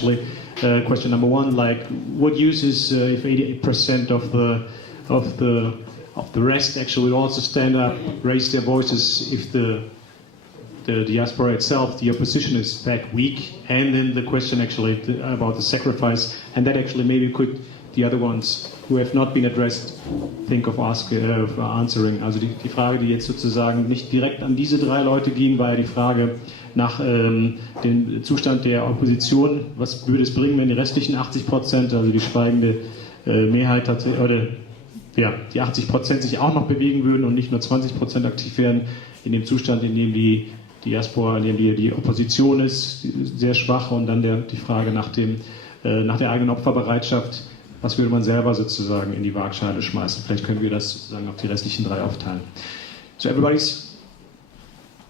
actually question number one, like what use is if 80% of the rest actually would also stand up, raise their voices if the diaspora itself, the opposition is in fact weak, and then the question actually about the sacrifice, and that actually maybe could the other ones who have not been addressed think of answering. Also die Frage, die jetzt sozusagen nicht direkt an diese drei Leute ging, war ja die Frage nach dem Zustand der Opposition. Was würde es bringen, wenn die restlichen 80%, also die schweigende Mehrheit oder ja, die 80% sich auch noch bewegen würden und nicht nur 20% aktiv wären in dem Zustand, in dem die Diaspora, in dem die Opposition ist, sehr schwach, und dann die Frage nach der eigenen Opferbereitschaft. Was würde man selber sozusagen in die Waagschale schmeißen? Vielleicht können wir das sozusagen auf die restlichen drei aufteilen. So everybody's...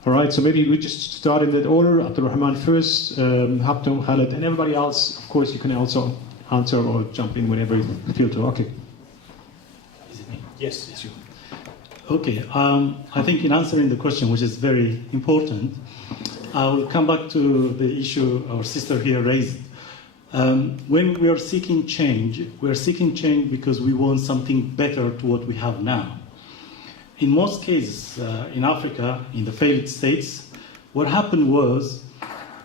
Alright, so maybe we just start in that order. Abdurrahman first, Habtum, Khaled, and everybody else. Of course, you can also answer or jump in whenever you feel to. Okay. Is it me? Yes, it's you. Okay, I think in answering the question, which is very important, I will come back to the issue our sister here raised. When we are seeking change because we want something better to what we have now. In most cases, in Africa, in the failed states, what happened was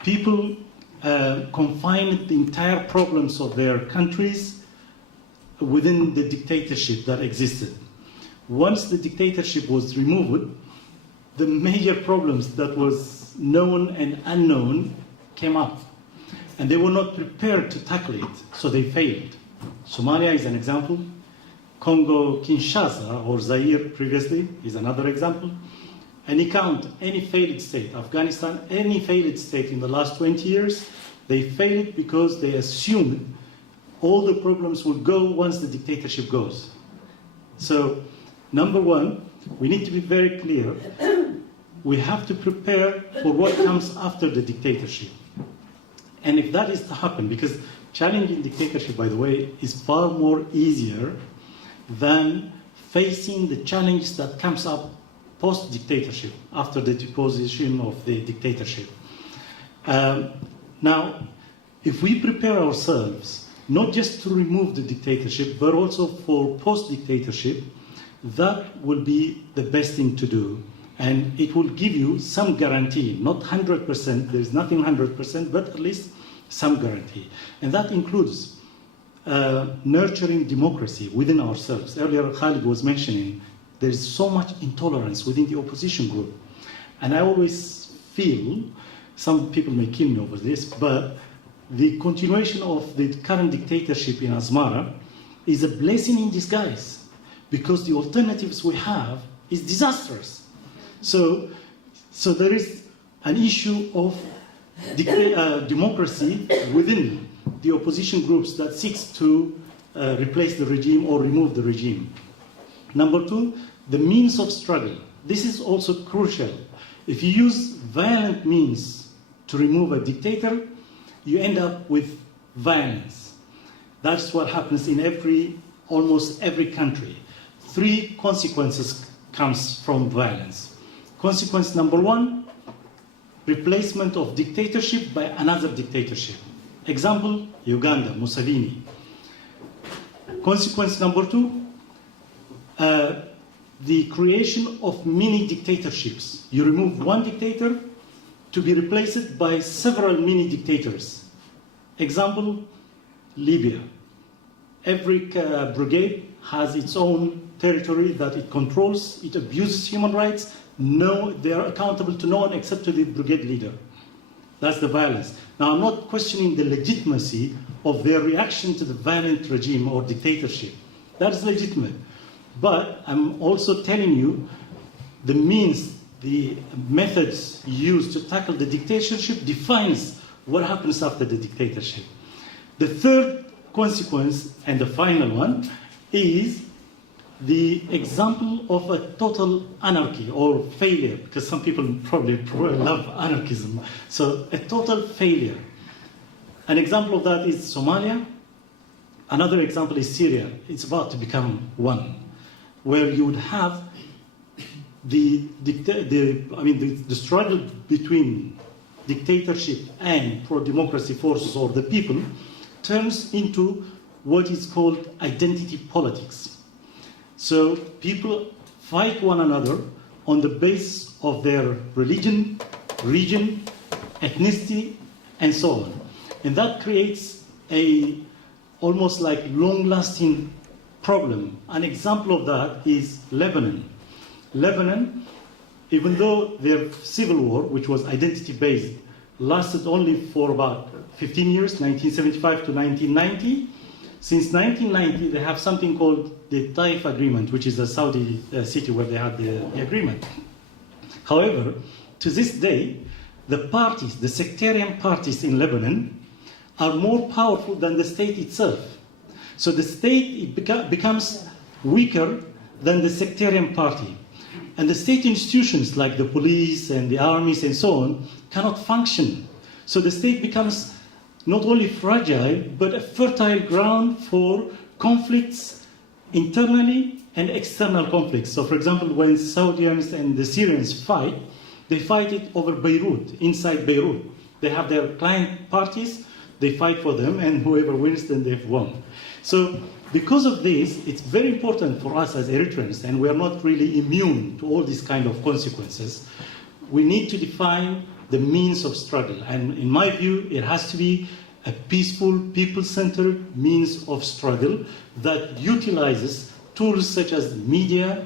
people confined the entire problems of their countries within the dictatorship that existed. Once the dictatorship was removed, the major problems that was known and unknown came up. And they were not prepared to tackle it, so they failed. Somalia is an example. Congo, Kinshasa, or Zaire previously is another example. And you count any failed state, Afghanistan, any failed state in the last 20 years, they failed because they assumed all the problems would go once the dictatorship goes. So, number one, we need to be very clear. We have to prepare for what comes after the dictatorship. And if that is to happen, because challenging dictatorship, by the way, is far more easier than facing the challenges that comes up post-dictatorship, after the deposition of the dictatorship. Now, if we prepare ourselves, not just to remove the dictatorship, but also for post-dictatorship, that will be the best thing to do. And it will give you some guarantee, not 100%, there is nothing 100%, but at least some guarantee. And that includes nurturing democracy within ourselves. Earlier, Khalid was mentioning there is so much intolerance within the opposition group. And I always feel, some people may kill me over this, but the continuation of the current dictatorship in Asmara is a blessing in disguise, because the alternatives we have is disastrous. So there is an issue of democracy within the opposition groups that seeks to replace the regime or remove the regime. Number two, the means of struggle. This is also crucial. If you use violent means to remove a dictator, you end up with violence. That's what happens in almost every country. Three consequences comes from violence. Consequence number one, replacement of dictatorship by another dictatorship. Example, Uganda, Mussolini. Consequence number two, the creation of mini dictatorships. You remove one dictator to be replaced by several mini dictators. Example, Libya. Every brigade has its own territory that it controls, it abuses human rights. No, they are accountable to no one except to the brigade leader. That's the violence. Now, I'm not questioning the legitimacy of their reaction to the violent regime or dictatorship. That is legitimate. But I'm also telling you the means, the methods used to tackle the dictatorship defines what happens after the dictatorship. The third consequence, and the final one, is the example of a total anarchy or failure, because some people probably love anarchism. So a total failure. An example of that is Somalia. Another example is Syria. It's about to become one, where you would have the struggle between dictatorship and pro-democracy forces or the people turns into what is called identity politics. So people fight one another on the basis of their religion, region, ethnicity, and so on. And that creates a almost like long-lasting problem. An example of that is Lebanon. Lebanon, even though their civil war, which was identity-based, lasted only for about 15 years, 1975 to 1990. Since 1990, they have something called the Taif Agreement, which is a Saudi city where they had the agreement. However, to this day, the parties, the sectarian parties in Lebanon, are more powerful than the state itself. So the state becomes weaker than the sectarian party. And the state institutions like the police and the armies and so on cannot function. So the state becomes not only fragile, but a fertile ground for conflicts internally and external conflicts. So for example, when Saudis and the Syrians fight, they fight it over Beirut, inside Beirut. They have their client parties, they fight for them, and whoever wins, then they've won. So because of this, it's very important for us as Eritreans, and we are not really immune to all these kind of consequences. We need to define the means of struggle. And in my view, it has to be a peaceful, people-centered means of struggle that utilizes tools such as media,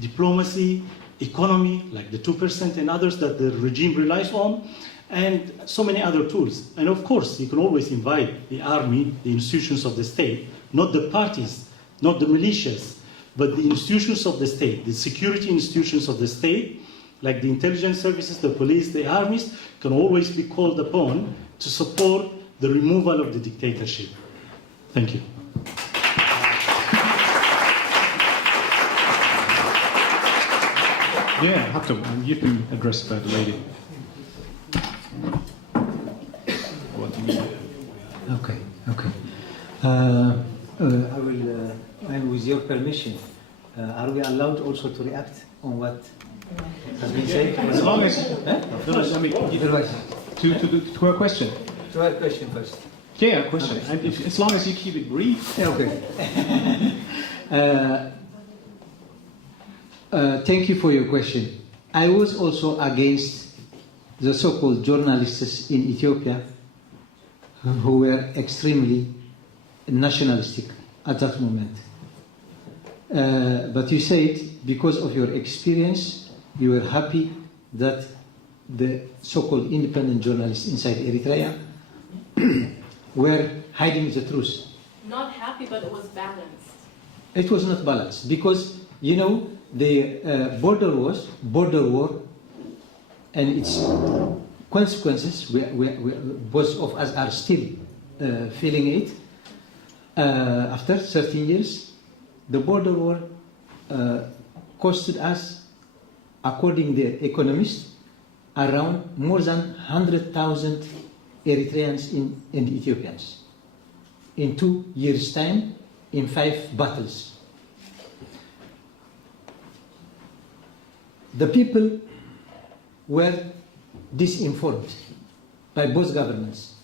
diplomacy, economy, like the 2% and others that the regime relies on, and so many other tools. And of course, you can always invite the army, the institutions of the state, not the parties, not the militias, but the institutions of the state, the security institutions of the state, like the intelligence services, the police, the armies, can always be called upon to support the removal of the dictatorship. Thank you. Yeah, Hatto, you've been addressed by the lady. What do you mean? Okay. I will, and with your permission, are we allowed also to react on what has been said? As long as, I mean, to her question. To her question first. Yeah, question. Okay. And as long as you keep it brief. Okay. Thank you for your question. I was also against the so-called journalists in Ethiopia who were extremely nationalistic at that moment. But you said because of your experience, you were happy that the so-called independent journalists inside Eritrea were hiding the truth. Not happy, but it was balanced. It was not balanced because, you know, the border war, and its consequences, both of us are still feeling it. After 13 years, the border war costed us, according to the economists, around more than 100,000 Eritreans and Ethiopians. In 2 years' time, in 5 battles. The people were disinformed by both governments.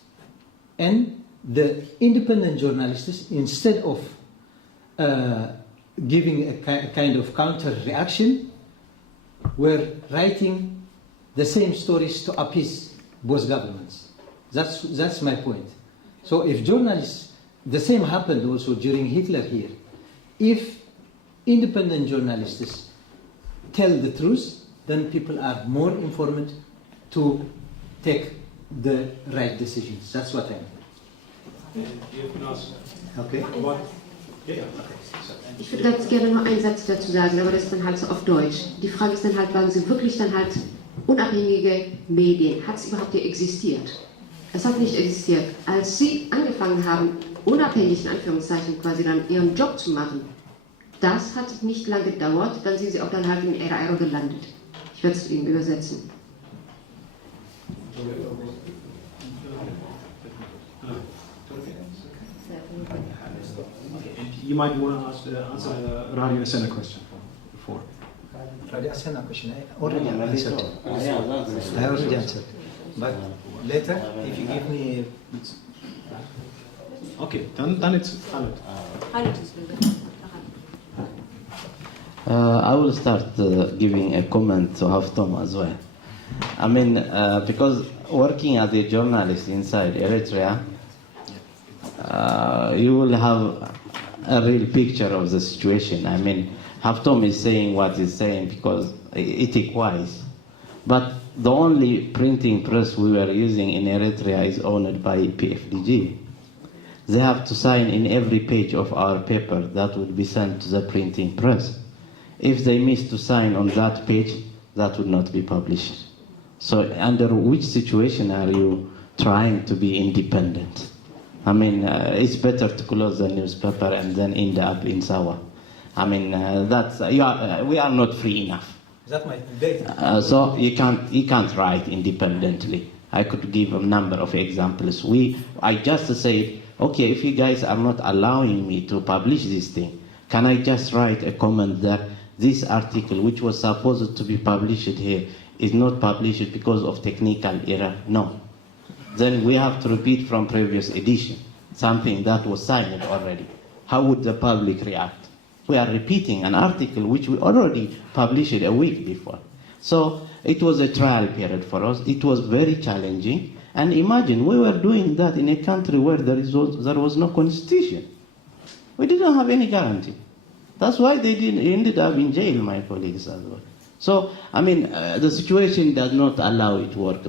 And the independent journalists, instead of giving a kind of counter-reaction, were writing the same stories to appease both governments. That's my point. So if journalists, the same happened also during Hitler here. If independent journalists tell the truth, then people are more informed to take the right decisions. That's what I mean. Okay. Ich würde ganz gerne nur einen Satz dazu sagen, aber das ist dann halt so auf Deutsch. Die Frage ist dann halt, waren sie wirklich dann halt unabhängige Medien? Hat es überhaupt hier existiert? Es hat nicht existiert. Als sie angefangen haben, unabhängig in Anführungszeichen quasi dann ihren Job zu machen, das hat nicht lange gedauert, dann sind sie auch dann halt in Eritrea gelandet. Ich werde es Ihnen übersetzen. You might want to answer Radio Asena question before. Radio Asena question, I already answered. I already answered. But later, if you give me... Okay, dann jetzt Khaled. I will start giving a comment to Haftom as well. I mean, because working as a journalist inside Eritrea, you will have a real picture of the situation. I mean, Haftom is saying what he's saying because ethic-wise, but the only printing press we were using in Eritrea is owned by PFDG. They have to sign in every page of our paper that would be sent to the printing press. If they miss to sign on that page, that would not be published. So under which situation are you trying to be independent? I mean, it's better to close the newspaper and then end up in Sawa. I mean, we are not free enough. That might be data. So you can't write independently. I could give a number of examples. I just said, okay, if you guys are not allowing me to publish this thing, can I just write a comment that this article, which was supposed to be published here, is not published because of technical error? No. Then we have to repeat from previous edition, something that was signed already. How would the public react? We are repeating an article which we already published a week before. So it was a trial period for us. It was very challenging. And imagine, we were doing that in a country where there was no constitution. We didn't have any guarantee. That's why they ended up in jail, my colleagues as well. So, I mean, the situation does not allow it to work.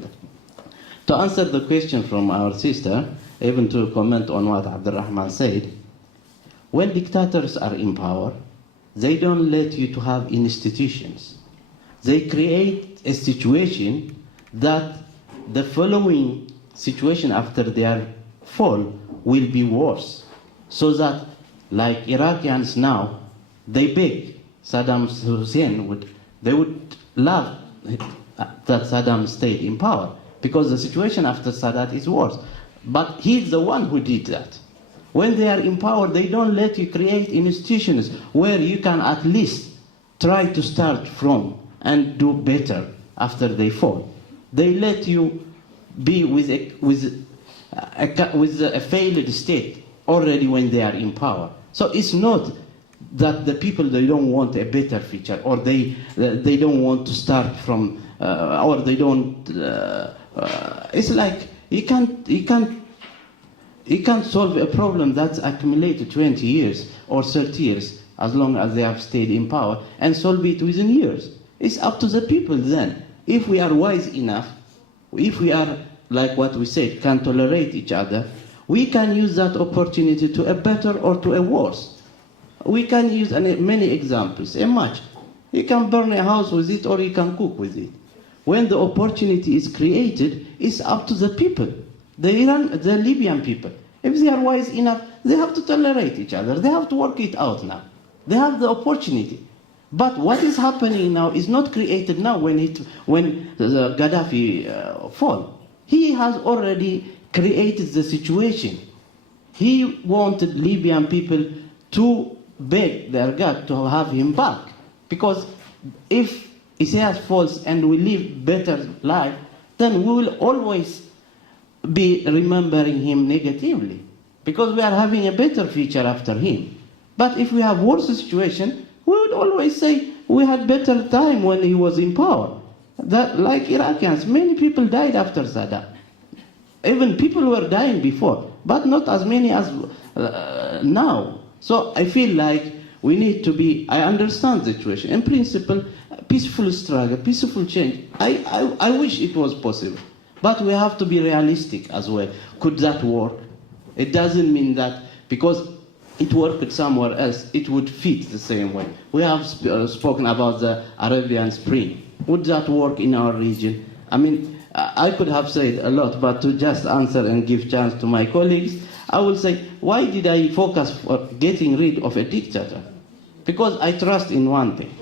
To answer the question from our sister, even to comment on what Abdurrahman said, when dictators are in power, they don't let you to have institutions. They create a situation that the following situation after their fall will be worse. So that, like Iraqians now, they beg Saddam Hussein they would love that Saddam stayed in power because the situation after Sadat is worse. But he's the one who did that. When they are in power, they don't let you create institutions where you can at least try to start from and do better after they fall. They let you be with a failed state already when they are in power. So it's not that the people, they don't want a better future, or they don't want to start from, or they don't. It's like you can't solve a problem that's accumulated 20 years or 30 years as long as they have stayed in power and solve it within years. It's up to the people then. If we are wise enough, if we are, like what we said, can tolerate each other, we can use that opportunity to a better or to a worse. We can use many examples. A match. You can burn a house with it or you can cook with it. When the opportunity is created, it's up to the people. The Libyan people. If they are wise enough, they have to tolerate each other. They have to work it out now. They have the opportunity. But what is happening now is not created now when the Gaddafi fall. He has already created the situation. He wanted Libyan people to beg their God to have him back. Because if Isaias falls and we live better life, then we will always be remembering him negatively. Because we are having a better future after him. But if we have worse situation, we would always say we had better time when he was in power. That, like Iraqians, many people died after Saddam. Even people were dying before, but not as many as now. So I feel like we need to be, I understand the situation. In principle, peaceful struggle, peaceful change. I wish it was possible. But we have to be realistic as well. Could that work? It doesn't mean that because it worked somewhere else, it would fit the same way. We have spoken about the Arabian Spring. Would that work in our region? I mean, I could have said a lot, but to just answer and give chance to my colleagues, I will say, why did I focus for getting rid of a dictator? Because I trust in one thing.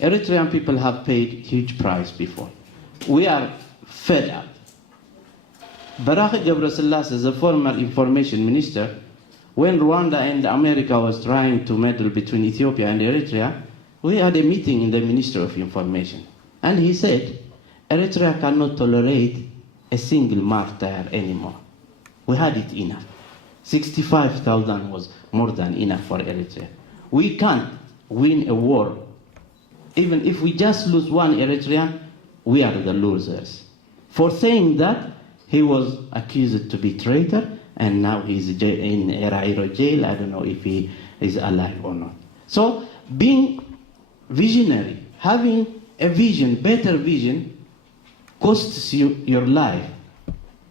Eritrean people have paid huge price before. We are fed up. Barakh Gebrselassie, the former information minister, when Rwanda and America was trying to meddle between Ethiopia and Eritrea, we had a meeting in the Ministry of Information. And he said, Eritrea cannot tolerate a single martyr anymore. We had it enough. 65,000 was more than enough for Eritrea. We can't win a war. Even if we just lose one Eritrean, we are the losers. For saying that, he was accused to be traitor, and now he's in Eritrea jail. I don't know if he is alive or not. So being visionary, having a vision, better vision, costs you your life.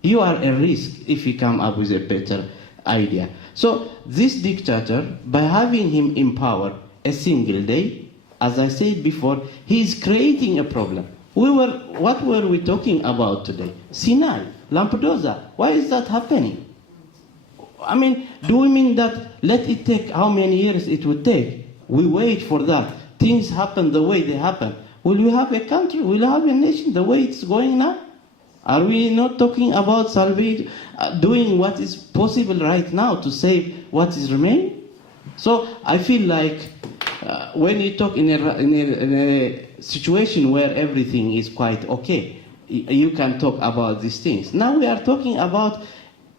You are a risk if you come up with a better idea. So this dictator, by having him in power a single day, as I said before, he is creating a problem. What were we talking about today? Sinai, Lampedusa. Why is that happening? I mean, do we mean that let it take how many years it would take? We wait for that. Things happen the way they happen. Will we have a country? Will we have a nation the way it's going now? Are we not talking about salvage, doing what is possible right now to save what is remaining? So I feel like when you talk in a situation where everything is quite okay, you can talk about these things. Now we are talking about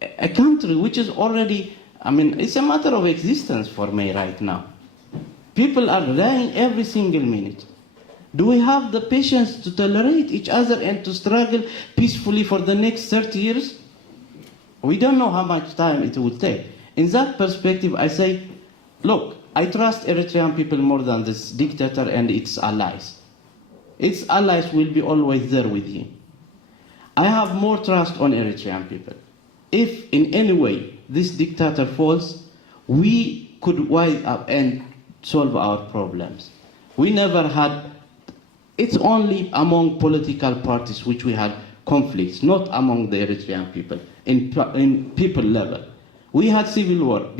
a country which is already, I mean, it's a matter of existence for me right now. People are dying every single minute. Do we have the patience to tolerate each other and to struggle peacefully for the next 30 years? We don't know how much time it will take. In that perspective, I say, look, I trust Eritrean people more than this dictator and its allies. Its allies will be always there with him. I have more trust on Eritrean people. If in any way this dictator falls, we could wise up and solve our problems. We never had, it's only among political parties which we had conflicts, not among the Eritrean people, in people level. We had civil war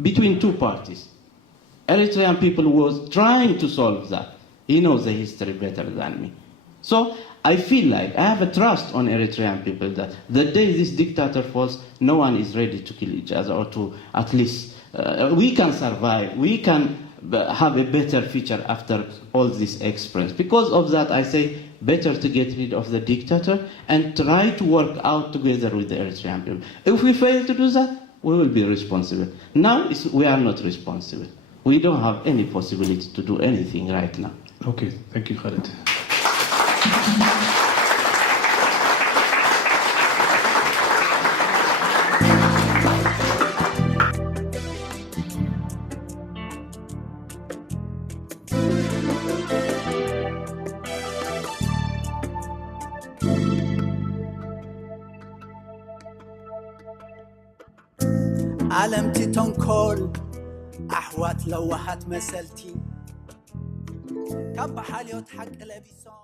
between two parties. Eritrean people was trying to solve that. He knows the history better than me. So I feel like I have a trust on Eritrean people that the day this dictator falls, no one is ready to kill each other, or to at least, we can survive, we can have a better future after all this experience. Because of that, I say, better to get rid of the dictator and try to work out together with the Eritrean people. If we fail to do that, we will be responsible. Now, we are not responsible. We don't have any possibility to do anything right now. Okay, thank you, Khaled. علمتي تنكل أحوات لوحات مسلتي كم بحالي وتحق لبسان